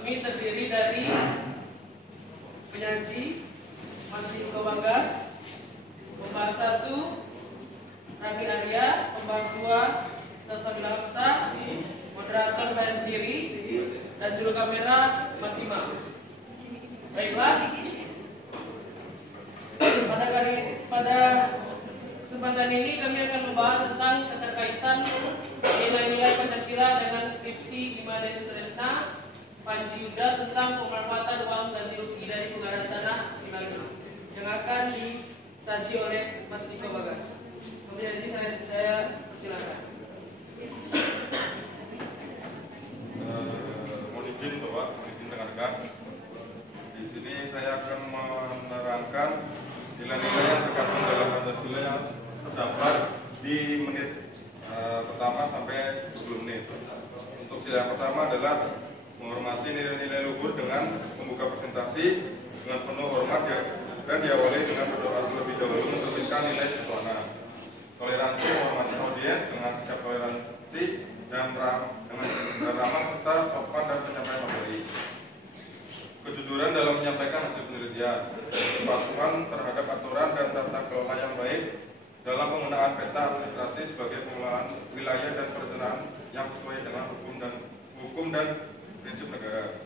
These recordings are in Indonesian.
Kami terdiri dari penyaji Mas Niko Bagas, pembahas 1 Rani Arya, pembahas 2 Salsabila Hamzah, moderator saya sendiri, dan juru kamera Mas Imam. Baiklah, pada kesempatan ini kami akan membahas tentang keterkaitan nilai-nilai Pancasila dengan skripsi Imade Sutresna Panji Yuda tentang pemanfaatan uang ganti rugi dari pengadaan tanah di Bali, yang akan disaji oleh Mas Niko Bagas. Jadi saya silakan. Mohon izin Bapak, mohon izin rekan-rekan. Di sini saya akan menerangkan nilai-nilai yang terkandung dalam Pancasila yang terdapat di menit pertama sampai 10 menit. Untuk sila yang pertama adalah menghormati nilai-nilai luhur dengan membuka presentasi dengan penuh hormat dan diawali dengan berdoa terlebih dahulu menerbitkan nilai siswana. Toleransi menghormati audiens dengan sikap toleransi dan ramah serta sopan dan penyampaian materi. Kejujuran dalam menyampaikan hasil penelitian, kepatuhan terhadap aturan dan tata kelola yang baik dalam penggunaan peta administrasi sebagai pengelolaan wilayah dan perencanaan yang sesuai dengan hukum dan prinsip negara.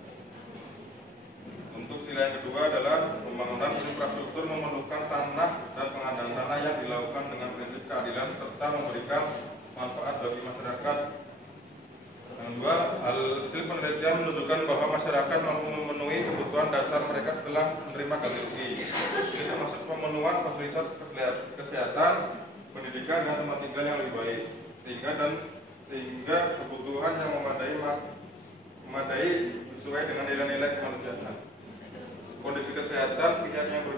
Untuk sila yang kedua adalah pembangunan infrastruktur memerlukan tanah dan pengadaan tanah yang dilakukan dengan prinsip keadilan serta memberikan manfaat bagi masyarakat. Yang kedua, hasil penelitian menunjukkan bahwa masyarakat mampu memenuhi kebutuhan dasar mereka setelah menerima ganti rugi. Ini termasuk pemenuhan fasilitas kesehatan, pendidikan, dan tempat tinggal yang lebih baik, sehingga kebutuhan yang memadai sesuai dengan nilai-nilai kemanusiaan. Kondisi kesehatan pihak yang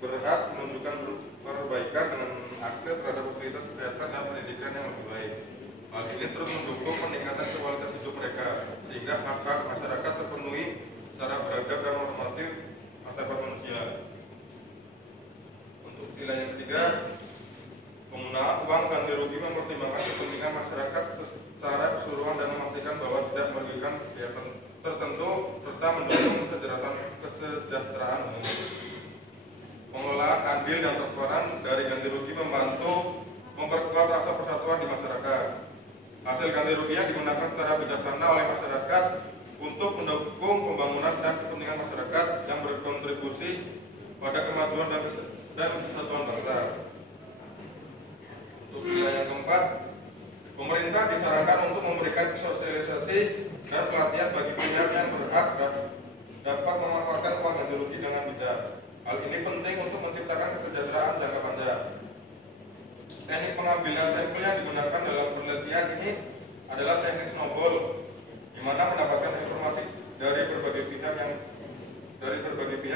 berhak menunjukkan perbaikan dengan akses terhadap fasilitas kesehatan dan pendidikan yang lebih baik. Hal ini terus mendukung peningkatan kualitas hidup mereka, sehingga hak-hak masyarakat terpenuhi secara beradab dan normatif martabat manusia. Untuk sila yang ketiga, penggunaan uang ganti rugi mempertimbangkan kepentingan masyarakat secara keseluruhan dan memastikan bahwa tidak merugikan pihak tertentu serta mendukung kesejahteraan umum. Pengelolaan adil dan transparan dari ganti rugi membantu memperkuat rasa persatuan di masyarakat. Hasil ganti rugi yang digunakan secara bijaksana oleh masyarakat untuk mendukung pembangunan dan kepentingan masyarakat yang berkontribusi pada kemajuan dan kesatuan bangsa. Untuk sila yang keempat, pemerintah disarankan untuk memberikan sosialisasi dan pelatihan bagi pihak yang berhak dan dapat memanfaatkan uang ganti rugi dengan bijak. Hal ini penting untuk menciptakan kesejahteraan jangka panjang. Teknik pengambilan sampel yang digunakan dalam penelitian ini adalah teknik snowball, di mana mendapatkan informasi dari berbagai pihak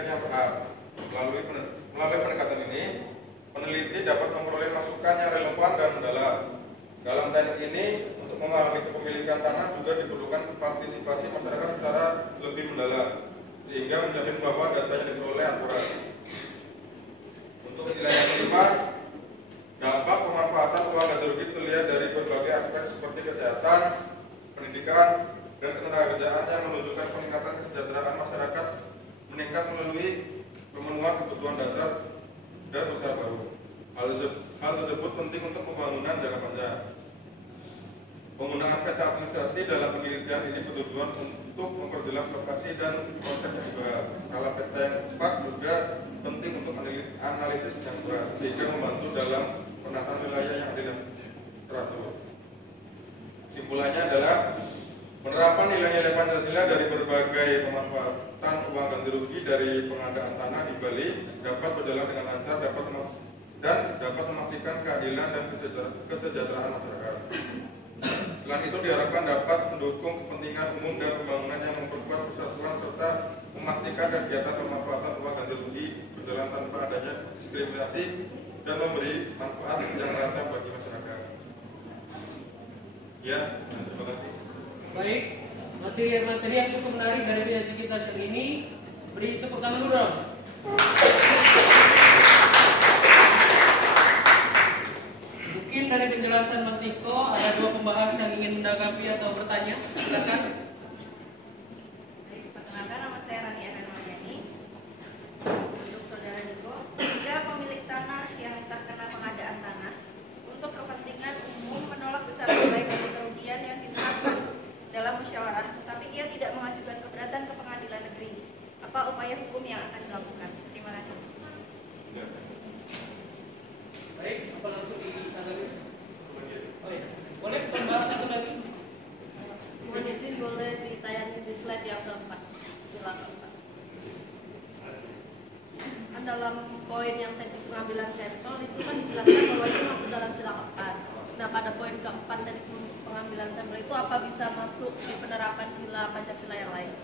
yang berhak. Melalui pendekatan ini, peneliti dapat memperoleh masukan yang relevan dan mendalam. Dalam teknik ini, untuk memahami kepemilikan tanah juga diperlukan partisipasi masyarakat secara lebih mendalam, sehingga menjamin bahwa data yang diperoleh akurat. Untuk sila yang kelima, dampak pemanfaatan uang ganti rugi terlihat dari berbagai aspek seperti kesehatan, pendidikan, dan ketenagakerjaan yang menunjukkan peningkatan kesejahteraan masyarakat meningkat melalui pemenuhan kebutuhan dasar dan usaha baru. Hal tersebut penting untuk pembangunan jangka panjang. Penggunaan peta administrasi dalam penelitian ini bertujuan untuk memperjelas lokasi dan konteks yang dibahas. Skala peta yang tepat juga penting untuk analisis yang berat, sehingga membantu dalam penataan wilayah yang adil dan teratur. Kesimpulannya adalah penerapan nilai-nilai Pancasila dari berbagai pemanfaatan uang ganti rugi dari pengadaan tanah di Bali dapat berjalan dengan lancar, dapat memastikan keadilan dan kesejahteraan masyarakat. Selain itu diharapkan dapat mendukung kepentingan umum dan pembangunan yang memperkuat persatuan serta memastikan kegiatan pemanfaatan uang ganti rugi berjalan tanpa adanya diskriminasi dan memberi manfaat yang merata bagi masyarakat. Ya, terima kasih. Baik, materi yang cukup menarik dari penyaji kita hari ini. Beri tepuk tangan dulu dong. Mungkin dari penjelasan Mas Niko ada dua pembahas yang ingin menanggapi atau bertanya. Silakan. apa upaya hukum yang akan dilakukan. Terima kasih. Ya. Baik, apa langsung ditanggapi? Oh iya, boleh membahas satu lagi? Mohon izin boleh ditayangin di slide yang keempat. Silakan Pak. Kan dalam poin yang teknik pengambilan sampel itu kan dijelaskan bahwa itu masuk dalam sila keempat. Nah pada poin keempat dari pengambilan sampel itu apa bisa masuk di penerapan sila Pancasila yang lain?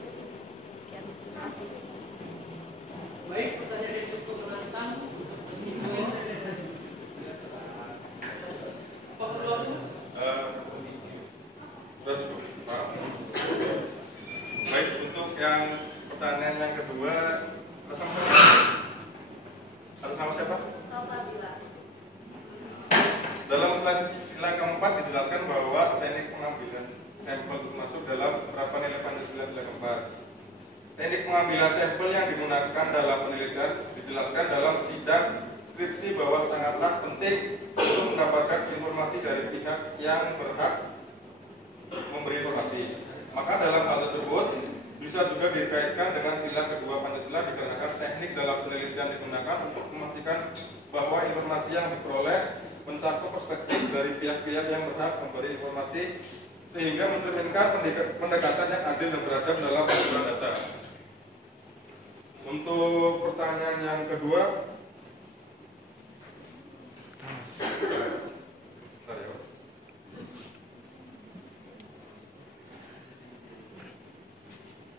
Sekian, terima kasih. Baik, pertanyaan yang cukup menantang. Meskipun apa perlu? Sudah cukup, Pak. Baik, untuk yang pertanyaan yang kedua, atas nama siapa? Salsabila. Dalam slide sila keempat dijelaskan bahwa teknik pengambilan sampel masuk dalam penerapan nilai Pancasila sila keempat. Teknik pengambilan sampel yang digunakan dalam penelitian dijelaskan dalam sidang skripsi bahwa sangatlah penting untuk mendapatkan informasi dari pihak yang berhak memberi informasi. Maka dalam hal tersebut bisa juga dikaitkan dengan sila kedua Pancasila dikarenakan teknik dalam penelitian digunakan untuk memastikan bahwa informasi yang diperoleh mencakup perspektif dari pihak-pihak yang berhak memberi informasi sehingga mencerminkan pendekatan yang adil dan beradab dalam pengumpulan data. Untuk pertanyaan yang kedua, bentar ya, Pak.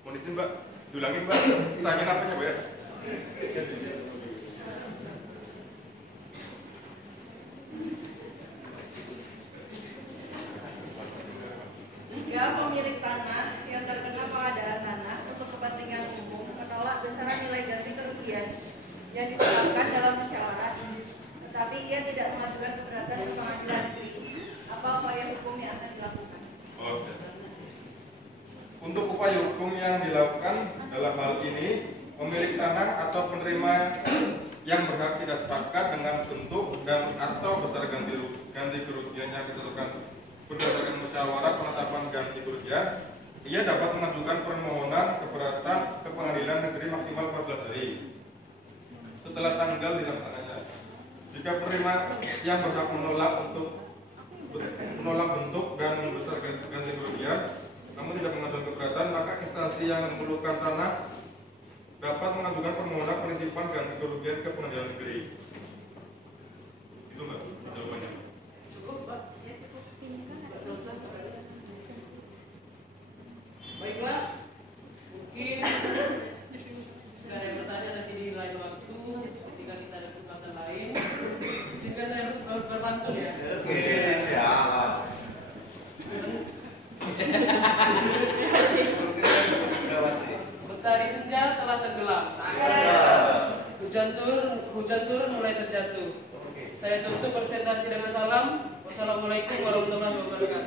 Mohon izin Mbak, diulangi Mbak, tanya apa ya Mbak ya? Jika pemilik tanah yang terkena pengadaan tanah untuk kepentingan umum menolak besaran nilai ganti kerugian yang ditetapkan dalam musyawarah, tetapi ia tidak mengajukan keberatan ke pengadilan negeri, apa upaya hukum yang akan dilakukan? Oke. Untuk upaya hukum yang dilakukan dalam hal ini, pemilik tanah atau penerima yang berhak tidak sepakat dengan bentuk dan atau besar ganti kerugian yang ditentukan berdasarkan musyawarah penetapan ganti kerugian, ia dapat mengajukan permohonan keberatan ke pengadilan negeri maksimal 14 hari setelah tanggal dilaksanakannya. Jika penerima yang berhak menolak bentuk dan besar ganti kerugian, namun tidak mengajukan keberatan, maka instansi yang memerlukan tanah dapat mengajukan permohonan penitipan ganti kerugian ke pengadilan negeri. Itu Mbak jawabannya. Cukup, Pak? Ya, cukup. Mbak Salsa? Baiklah, mungkin jika ada yang bertanya nanti di lain waktu, ketika kita ada kesempatan lain, izinkan saya berpantun ya. Oke, siap. Mentari senja telah tenggelam. Hujan turun mulai terjatuh. Saya tutup presentasi dengan salam. Wassalamualaikum warahmatullahi wabarakatuh.